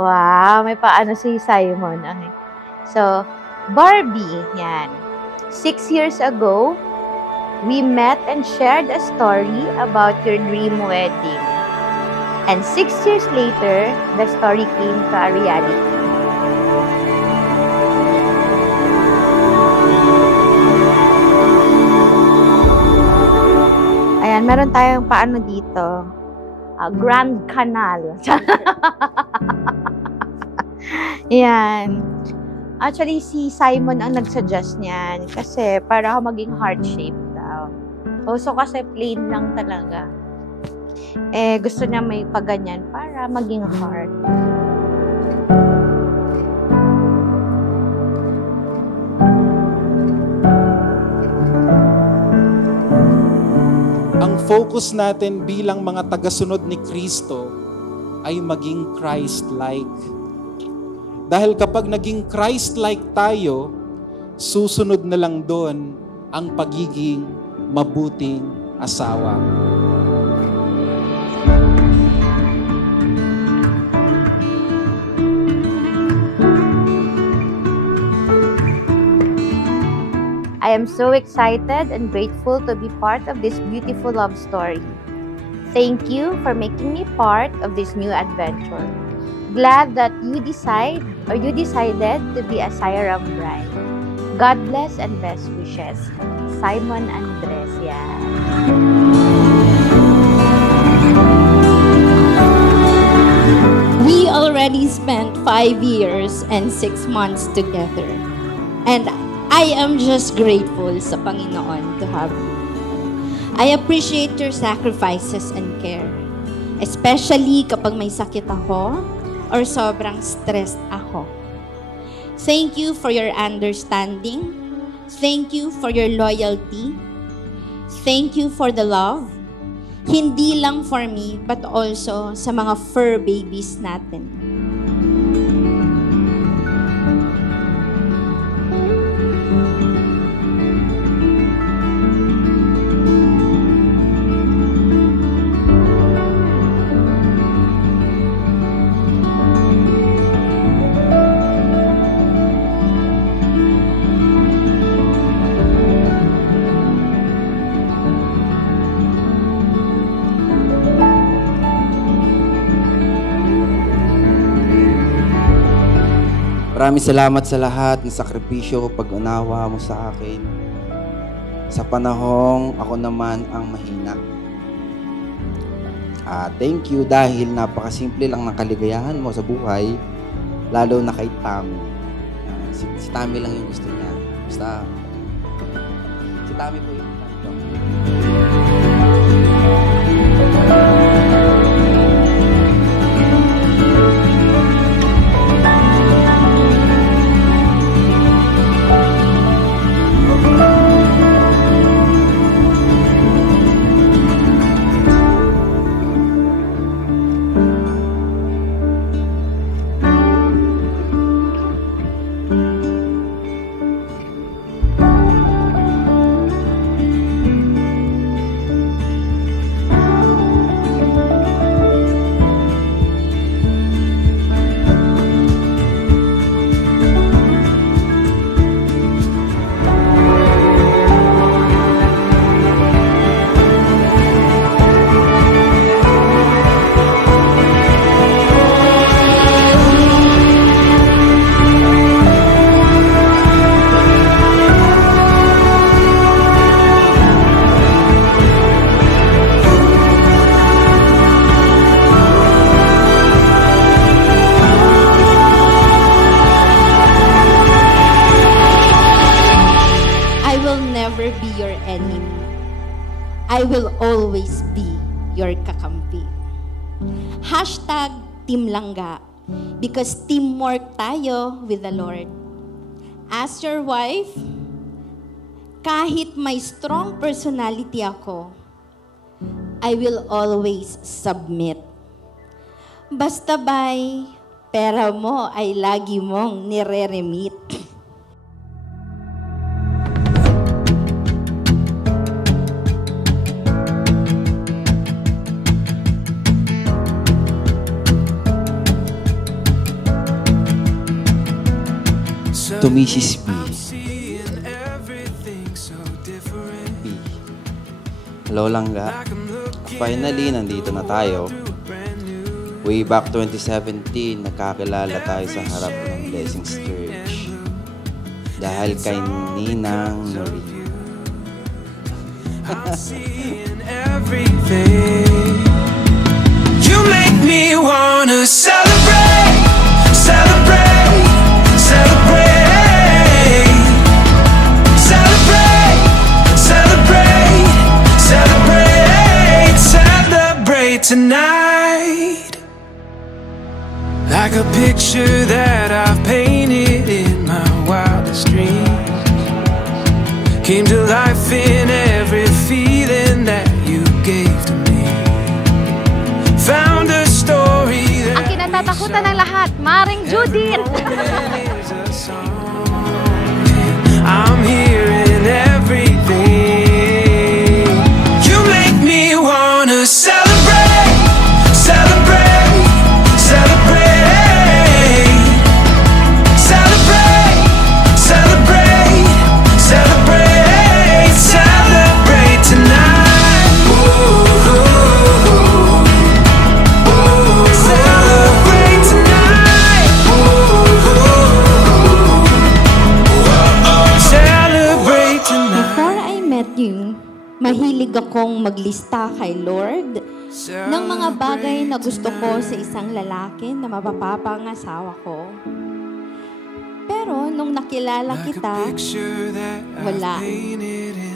Wow, may paano si Simon. Okay. So, Barbie, yan. 6 years ago, we met and shared a story about your dream wedding. And 6 years later, the story came to a reality. Ayan, meron tayong paano dito. Grand Canal. Yan. Actually, si Simon ang nagsuggest niyan kasi para ako maging heart-shaped daw. So kasi plain lang talaga. Gusto niya may paganyan para maging heart. Ang focus natin bilang mga tagasunod ni Kristo ay maging Christ-like. Dahil kapag naging Christ-like tayo, susunod na lang doon ang pagiging mabuting asawa. I am so excited and grateful to be part of this beautiful love story. Thank you for making me part of this new adventure. Glad that you decided to be a Siaram bride. God bless and best wishes. Simon Andres. Yeah. We already spent 5 years and 6 months together. And I am just grateful sa Panginoon to have you. I appreciate your sacrifices and care. Especially kapag may sakit ako or sobrang stressed ako. Thank you for your understanding. Thank you for your loyalty. Thank you for the love. Hindi lang for me, but also sa mga fur babies natin. Maraming salamat sa lahat ng sakripisyo, pag-unawa mo sa akin. Sa panahong ako naman ang mahina. Thank you dahil napakasimple lang ng kaligayahan mo sa buhay, lalo na kay Tammy. Si Tammy lang yung gusto niya. Basta, si Tammy po yung I will always be your kakampi. Hashtag Team Langga, because teamwork tayo with the Lord. As your wife, kahit may strong personality ako, I will always submit. Basta ba'y pera mo ay lagi mong nire-remit. to Mrs. B. Hello, Langga. Finally, nandito na tayo. Way back 2017, nagkakilala tayo sa harap ng Blessings Church. Dahil kay Ninang Nori. You make me wanna celebrate, celebrate, celebrate, celebrate, celebrate, celebrate, celebrate tonight. Like a picture that I've painted in my wildest dreams, came to life in every feeling that you gave to me. Found a story that Ang kinatatakutan ng lahat, Maring Judith! is a song. I'm hearing everything. You make me wanna celebrate, celebrate, celebrate, celebrate, celebrate, celebrate, celebrate tonight. Celebrate tonight. Celebrate tonight. Before I met you, mahilig akong maglista kay Lord ng mga bagay na gusto ko sa isang lalaki na mapapangasawa ko. Pero nung nakilala kita, wala.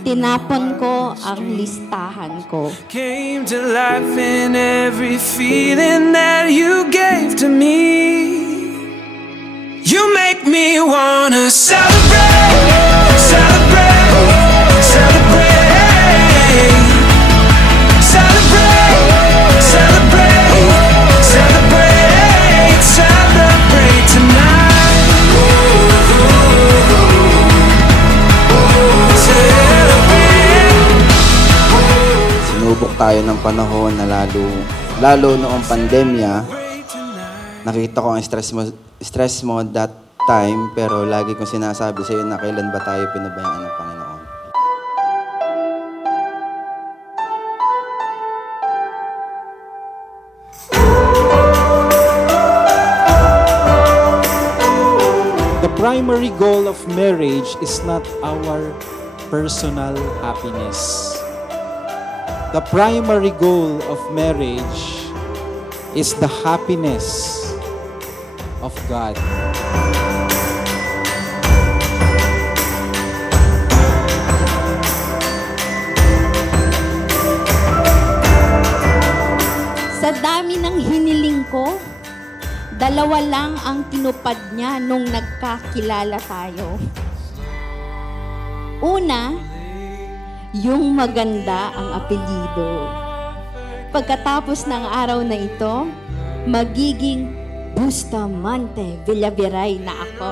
Tinapon ko ang listahan ko. Came to life in every feeling that you gave to me. You make me wanna celebrate, celebrate, celebrate, celebrate, celebrate, celebrate, celebrate tonight. Celebrate. Sinubok tayo ng panahon na lalo noong pandemya. Nakita ko ang stress mo that time, pero lagi kong sinasabi sa'yo na kailan ba tayo pinabayaan ng Panginoon. The primary goal of marriage is not our personal happiness. The primary goal of marriage is the happiness of God. Sa dami ng hiniling ko, 2 lang ang tinupad niya nung nagkakilala tayo. Una, yung maganda ang apelyido. Pagkatapos ng araw na ito, magiging Bustamante Villaviray na ako.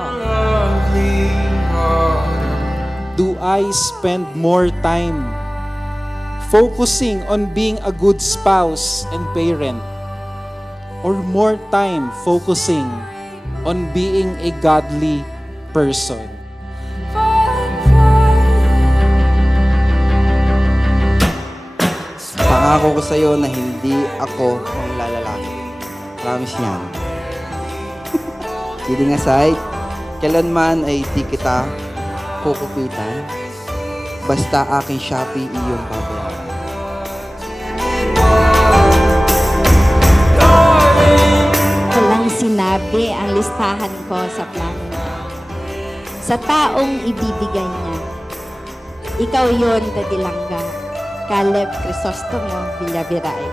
Do I spend more time focusing on being a good spouse and parent, or more time focusing on being a godly person? Pangako ko sa'yo na hindi ako ang lalaki. Promise yan. Kidding aside, kailanman ay di kita kukupitan. Basta aking Shopee iyong babayaran. Walang sinabi ang listahan ko sa plano niya. Sa taong ibibigay niya. Ikaw yon, Daddy Langga. Caleb Crisostomo Villaviray.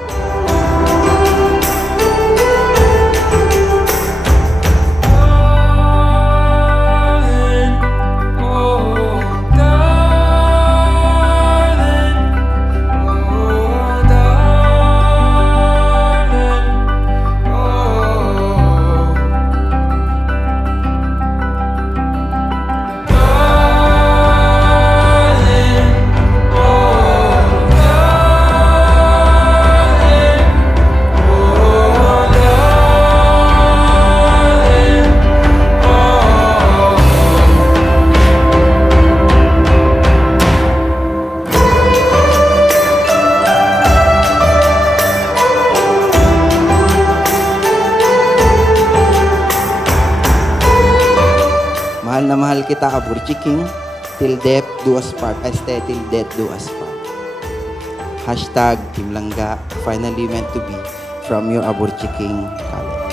kita Aburchi King. Till death do us part. Till death do us part. Hashtag Team Langga, finally meant to be from your Aburchi King College.